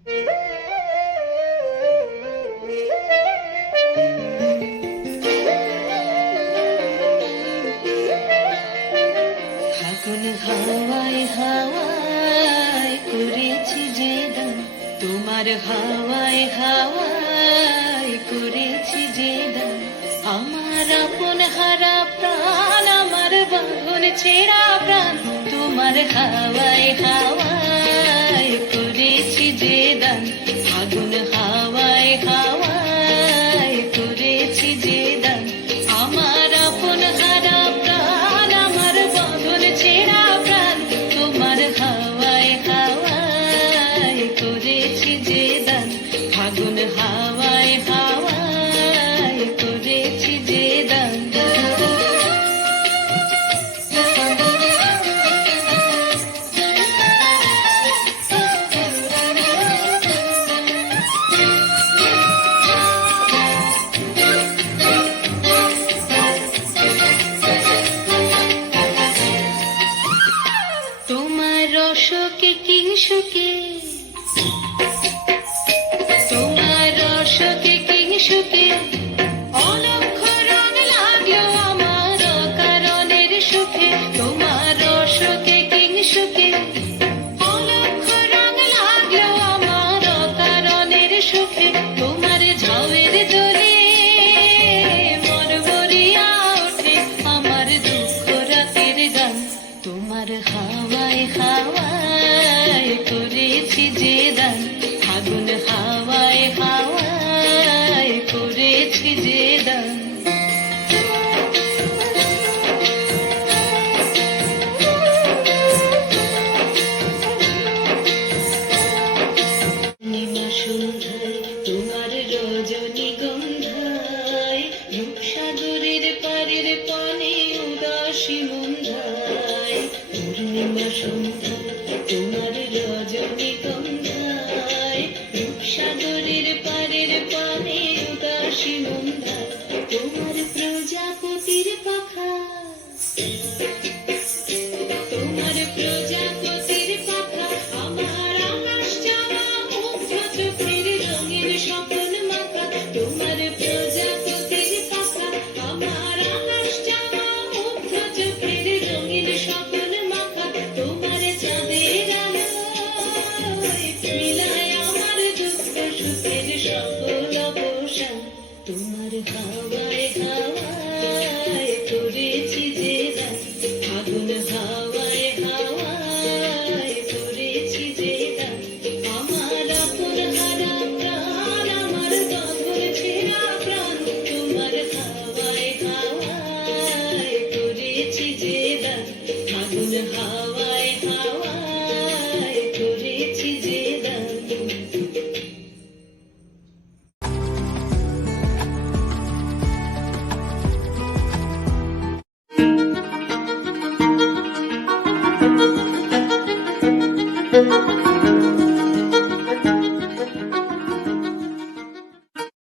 ফাগুন হাওয়ায় হাওয়ায় করেছি যে দান, তোমার হাওয়ায় হাওয়ায় করেছি যে দান। আমার আপন হারা প্রাণ, আমার বাঁধন ছেঁড়া প্রাণ, তোমার হাওয়ায় হাওয়ায় করেছি যে দান। ফাগুন হাওয়ায় হাওয়ায় করেছি যে দান। আমার আপন হারা প্রাণ, আমার বাঁধন ছেঁড়া প্রাণ, তোমার হাওয়ায় হাওয়ায় করেছি যে দান। ফাগুন হাওয়ায় হাওয়ায় করেছি যে দান। তোমার রসকে কি সুখে, তোমার রসকে কি সুখে, অলক্ষ রং লাগলো আমার কারণের সুখে। তোমার রসকে কি সুখে, অলক্ষ রং লাগলো আমার কারণের সুখে। তোমার ঝাউয়ের জলে মন ভরিয়া ওঠে আমার দুঃখ রাতের গান। তোমার হাওয়ায় হাওয়ায় করেছি যে দান।